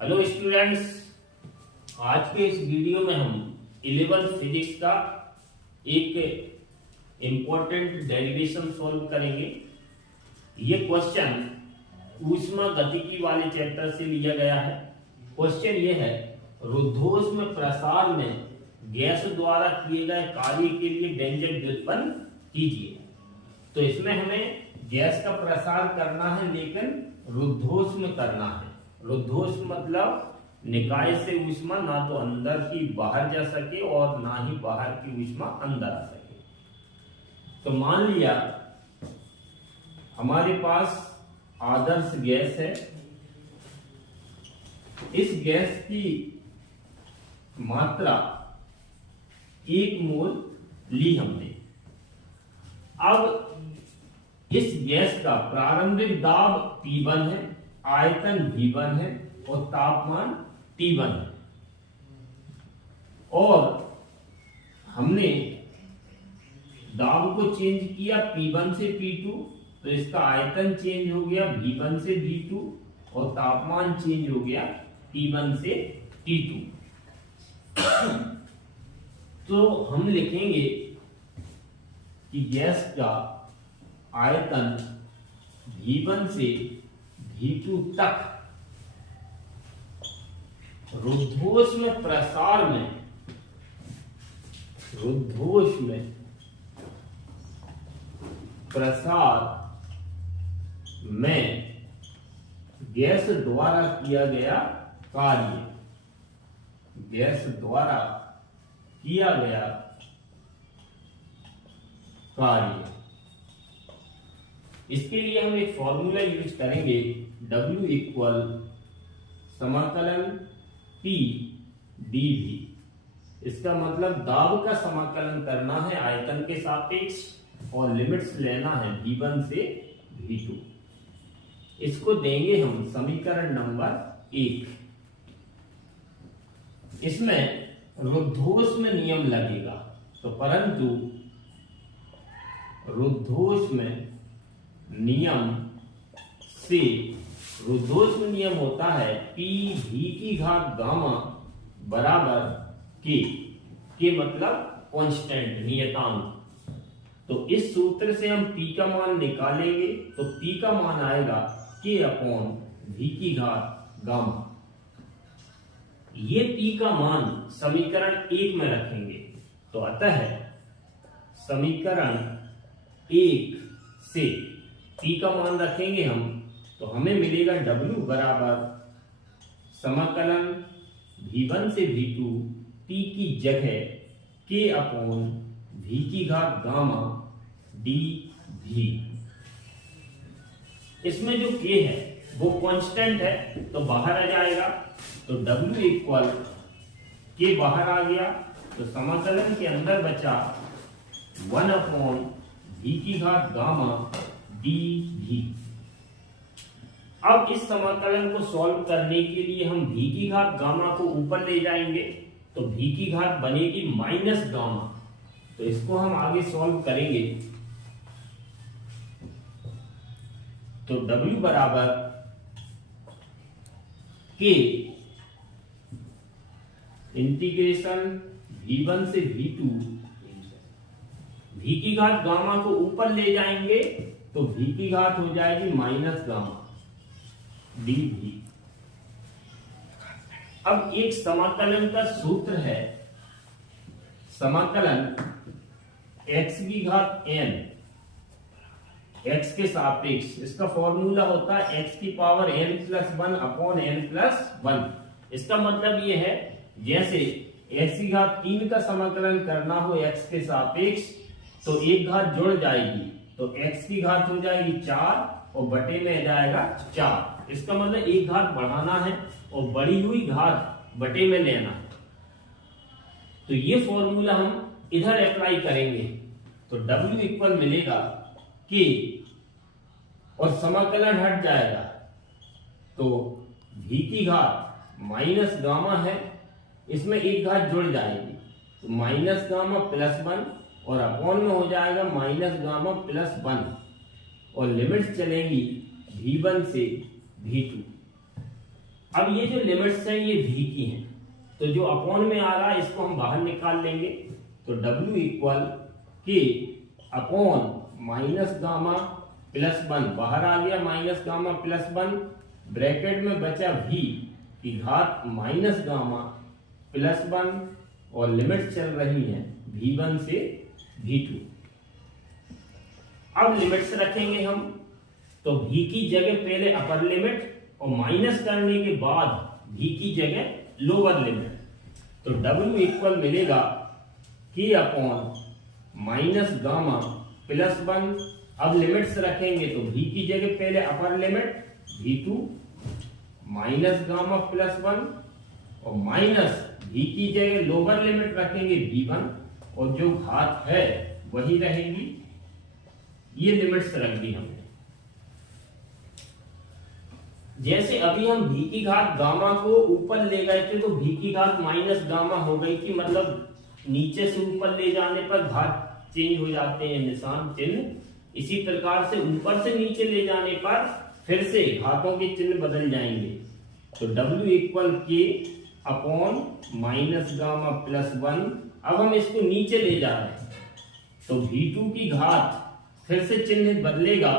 Hello students, आज के इस वीडियो में हम 11th फिजिक्स का एक इम्पोर्टेंट डेरिवेशन सॉल्व करेंगे। ये क्वेश्चन ऊष्मागतिकी वाले चैप्टर से लिया गया है। क्वेश्चन ये है, रुद्धोष्म प्रसार में गैस द्वारा किए गए कार्य के लिए व्यंजक व्युत्पन्न कीजिए। तो इसमें हमें गैस का प्रसार करना है, लेकिन रुद्धोष्म करना है। रुद्धोष्म मतलब निकाय से ऊष्मा ना तो अंदर की बाहर जा सके और ना ही बाहर की ऊष्मा अंदर आ सके। तो मान लिया हमारे पास आदर्श गैस है। इस गैस की मात्रा 1 मोल ली हमने। अब इस गैस का प्रारंभिक दाब P1 है, आयतन V1 है और तापमान T1 है। और हमने दाब को चेंज किया P1 से P2, तो इसका आयतन चेंज हो गया V1 से V2 और तापमान चेंज हो गया T1 से T2। तो हम लिखेंगे कि गैस का आयतन V1 से V2 तक रुद्धोष्म प्रसार में गैस द्वारा किया गया कार्य, इसके लिए हम एक फॉर्मूला यूज करेंगे, W इक्वल समाकलन P dV। इसका मतलब दाब का समाकलन करना है आयतन के सापेक्ष और लिमिट्स लेना है V1 से V2। इसको देंगे हम समीकरण नंबर 1। इसमें रुद्धोष्म नियम लगेगा, तो परंतु रुद्धोष्म नियम होता है P V की घात गामा बराबर के मतलब कांस्टेंट, नियतांक। तो इस सूत्र से हम P का मान निकालेंगे, तो P का मान आएगा K अपॉन V की घात गामा। ये P का मान समीकरण 1 में रखेंगे। तो अतः समीकरण 1 से P का मान रखेंगे हम, तो हमें मिलेगा W बराबर समाकलन V1 से V2 T की जगह K अपॉन V की घात गामा dV। इसमें जो K है वो कांस्टेंट है, तो बाहर आ जाएगा। तो W इक्वल K बाहर आ गया, तो समाकलन के अंदर बचा 1 अपॉन V की घात गामा dV। अब इस समाकलन को सॉल्व करने के लिए हम V की घात गामा को ऊपर ले जाएंगे, तो V की घात बनेगी माइनस गामा। तो इसको हम आगे सॉल्व करेंगे। तो W बराबर K इंटीग्रेशन V1 से V2, V की घात गामा को ऊपर ले जाएंगे तो V की घात हो जाएगी माइनस गामा dV। अब एक समाकलन का सूत्र है, समाकलन x की घात n, x के सापेक्ष। इसका फॉर्मूला होता है x की power n plus 1 upon n plus 1। इसका मतलब ये है, जैसे x की घात 3 का समाकलन करना हो x के सापेक्ष, तो एक घात जुड़ जाएगी, तो x की घात हो जाएगी 4 और बटे में जाएगा 4। इसका मतलब एक घात बढ़ाना है और बढ़ी हुई घात बटे में लेना है। तो ये फॉर्मूला हम इधर अप्लाई करेंगे, तो W इक्वल मिलेगा K और समाकलन हट जाएगा, तो V की घात माइनस गामा है, इसमें एक घात जुड़ जाएगी, तो माइनस गामा प्लस 1 और अपॉन में हो जाएगा माइनस गामा प्लस 1 और लिमिट्स चलेंगी V1 से V2। अब ये जो लिमिट्स हैं ये v की हैं, तो जो अपॉन में आ रहा है इसको हम बाहर निकाल लेंगे। तो W इक्वल के अपॉन माइनस गामा प्लस 1 बाहर आ गया, माइनस गामा प्लस 1, ब्रैकेट में बचा v की घात माइनस गामा प्लस 1 और लिमिट चल रही है v1 से v2। अब लिमिट्स रखेंगे हम, तो v की जगह पहले अपर लिमिट और माइनस करने के बाद v की जगह लोअर लिमिट। तो W इक्वल मिलेगा k upon minus gamma plus 1। अब लिमिट्स रखेंगे तो v की जगह पहले upper limit v2 minus gamma plus 1 और माइनस v की जगह लोअर लिमिट रखेंगे v1 और जो घात है वही रहेगी। ये लिमिट्स रख दी हमने। जैसे अभी हम v की घात गामा को ऊपर ले गए थे तो v की घात माइनस गामा हो गई थी, मतलब नीचे से ऊपर ले जाने पर घात चेंज हो जाते हैं निशान चिन्ह। इसी प्रकार से ऊपर से नीचे ले जाने पर फिर से घातों के चिन्ह बदल जाएंगे। तो W इक्वल के अपॉन माइनस गामा प्लस 1। अब हम इसको नीचे ले जा रहे हैं तो v2 की घात फिर से चिन्ह बदलेगा,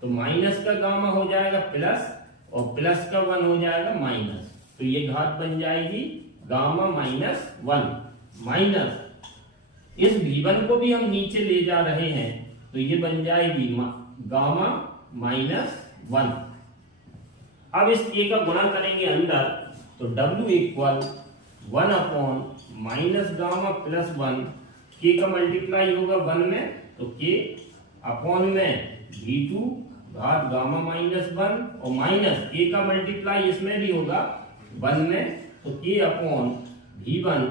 तो माइनस का गामा हो जाएगा प्लस और प्लस का 1 हो जाएगा माइनस। तो ये घात बन जाएगी गामा माइनस 1 माइनस इस v1 को भी हम नीचे ले जा रहे हैं तो ये बन जाएगी गामा माइनस 1। अब इस a का गुणा करेंगे अंदर, तो W equal 1 upon minus gamma plus 1, k का मल्टीप्लाई होगा 1 में, तो k अपॉन में v2 घात गामा माइनस 1 और माइनस k का मल्टीप्लाई इसमें भी होगा 1 में, तो k upon v1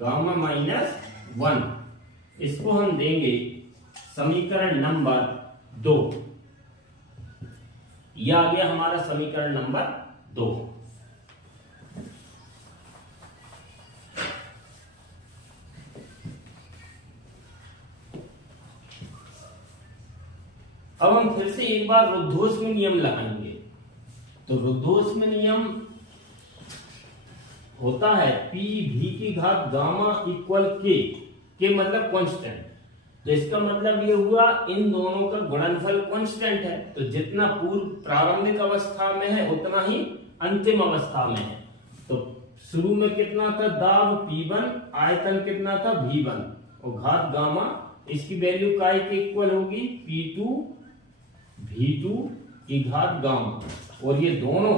gamma minus 1। इसको हम देंगे समीकरण नंबर 2। यह आ गया हमारा समीकरण नंबर 2। अब हम फिर से एक बार रुद्धोष्म नियम लगाएंगे। तो रुद्धोष्म नियम होता है P v की घात गामा इक्वल के मतलब कांस्टेंट। तो इसका मतलब ये हुआ इन दोनों का गुणनफल कांस्टेंट है, तो जितना पूर्व प्रारंभिक अवस्था में है उतना ही अंतिम अवस्था में है। तो शुरू में कितना था दाब P1, आयतन कितना था V1 और घात गामा, इसकी वैल्यू काय के इक्वल होगी P2 V2 की घात गामा, और ये दोनों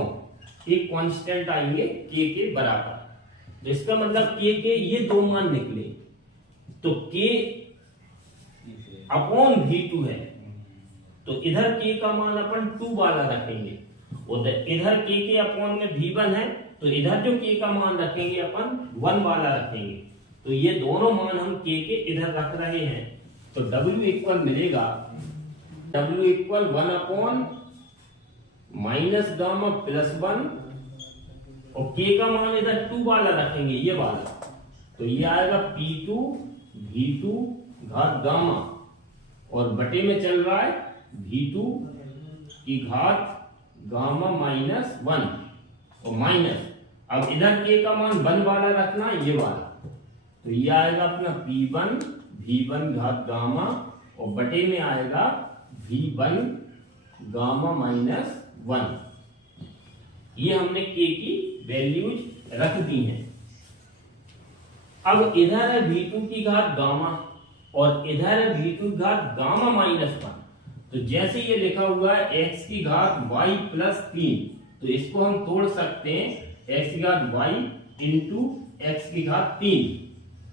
एक कांस्टेंट आएंगे k के बराबर। तो इसका मतलब k के ये दो मान निकले, तो k अपॉन V2 है, तो इधर k का मान अपन 2 वाला रखेंगे, उधर इधर k के अपॉन में V1 है, तो इधर जो k का मान रखेंगे अपन 1 वाला रखेंगे। तो ये दोनों मान हम k के इधर रख रहे हैं, तो W इक्वल मिलेगा W equal 1 upon minus gamma plus 1 और k का मान इधर 2 वाला रखेंगे, ये वाला, तो ये आएगा P2 V2 घात गामा और बटे में चल रहा है V2 की घात गामा माइनस 1 और माइनस, अब इधर k का मान 1 वाला रखना, ये वाला, तो ये आएगा अपना P1 V1 घात गामा और बटे में आएगा V1 गामा माइनस 1। ये हमने k की वैल्यूज रख दी हैं। अब इधर है V2 की घात गामा और इधर है V2 की घात गामा माइनस 1। तो जैसे ये लिखा हुआ है x की घात y प्लस 3, तो इसको हम तोड़ सकते हैं x की घात y इंटू x की घात 3,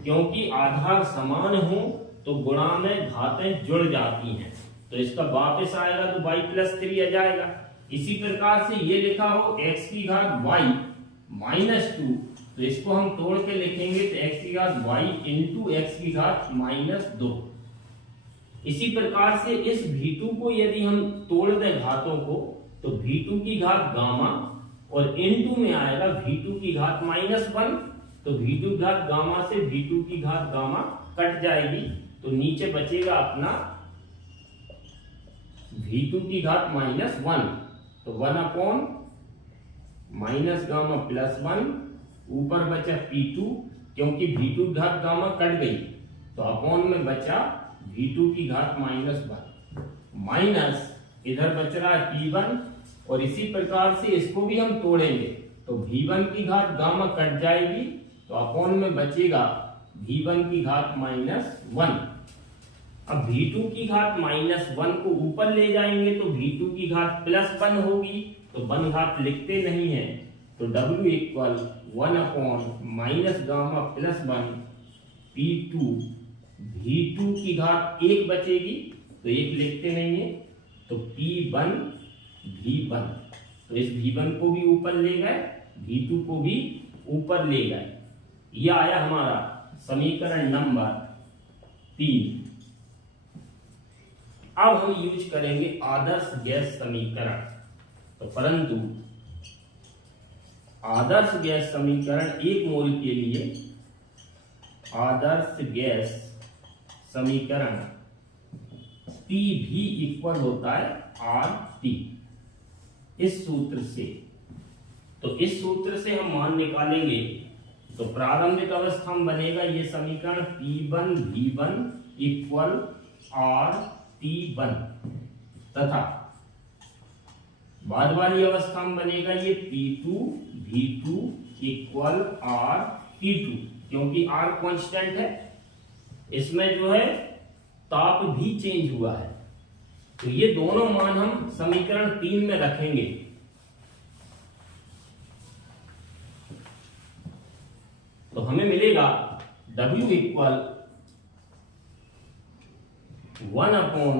क्योंकि आधार समान हो तो गुणा में घातें जुड़ जाती हैं, तो इसका वापस आएगा तो y प्लस 3 आ जाएगा। इसी प्रकार से ये लिखा हो x की घात y माइनस 2, तो इसको हम तोड़ के लिखेंगे तो x की घात y इंटू x की घात माइनस 2। इसी प्रकार से इस v2 को यदि हम तोड़ दें घातों को, तो v2 की घात गामा और इंटू में आएगा v2 की घात माइनस 1, तो v2 की घात गामा से v2 की घात गामा कट जाएगी, तो नीचे बचेगा अपना v2 की घात माइनस 1, तो 1 अपॉन माइनस गामा प्लस 1, ऊपर बचा P2, क्योंकि V2 की घात गामा कट गई तो अपॉन में बचा V2 की घात -1, माइनस इधर बच रहा है P1, और इसी प्रकार से इसको भी हम तोड़ेंगे तो V1 की घात गामा कट जाएगी तो अपॉन में बचेगा V1 की घात -1। अब V2 की घात -1 को ऊपर ले जाएंगे तो V2 की घात +1 होगी, तो 1 घात लिखते नहीं है, तो W equal 1 upon minus gamma +1 P2, V2 की घात 1 बचेगी तो 1 लिखते नहीं है, तो P1 V1, तो इस V1 को भी ऊपर ले गए, V2 को भी ऊपर ले गए। यह आया हमारा समीकरण नंबर 3। अब हम यूज करेंगे आदर्श गैस समीकरण। तो परंतु आदर्श गैस समीकरण 1 मोल के लिए आदर्श गैस समीकरण P भी इक्वल होता है RT, इस सूत्र से। तो इस सूत्र से हम मान निकालेंगे तो प्रारंभिक अवस्था में बनेगा ये समीकरण P1 V1 इक्वल RT1, तथा बाद वाली अवस्था में बनेगा ये P2 V2 इक्वल RT2, क्योंकि R कांस्टेंट है, इसमें जो है ताप भी चेंज हुआ है, तो ये दोनों मान हम समीकरण 3 में रखेंगे। तो हमें मिलेगा W equal 1 upon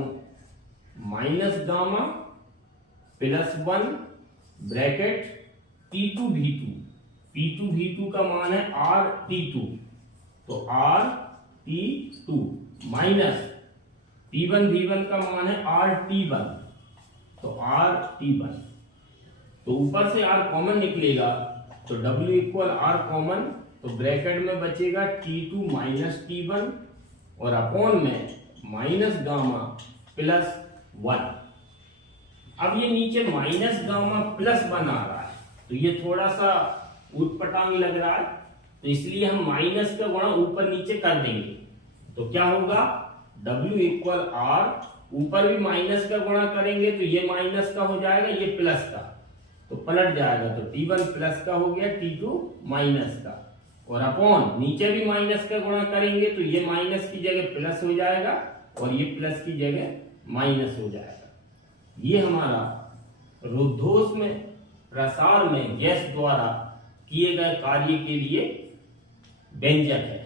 minus gamma +1 bracket P2 V2, P2 V2 का मान है RT2, तो RT2 माइनस P1 V1 का मान है RT1, तो RT1, तो ऊपर से R कॉमन निकलेगा तो W इक्वल R कॉमन, तो ब्रैकेट में बचेगा T2 माइनस T1 और अपॉन में माइनस गामा +1। अब ये नीचे माइनस गामा +1 आ रहा है तो ये थोड़ा सा उटपटांग लग रहा है, तो इसलिए हम माइनस का गुणा ऊपर नीचे कर देंगे। तो क्या होगा W इक्वल R, ऊपर भी माइनस का गुणा करेंगे तो ये माइनस का हो जाएगा, ये प्लस का, तो पलट जाएगा, तो T1 प्लस का हो गया, T2 माइनस का, और अपॉन नीचे भी माइनस का गुणा करेंगे तो ये माइनस की जगह प्लस हो जाएगा और ये प्लस की जगह माइनस हो जाएगा। ये हमारा रुद्धोष्म में प्रसार में गैस द्वारा किए गए कार्य के लिए व्यंजक है।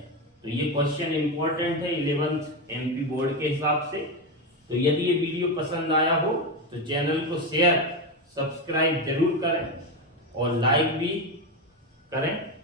तो ये क्वेश्चन इंपॉर्टेंट है 11th MP बोर्ड के हिसाब से। तो यदि ये वीडियो पसंद आया हो तो चैनल को शेयर सब्सक्राइब जरूर करें और लाइक भी करें।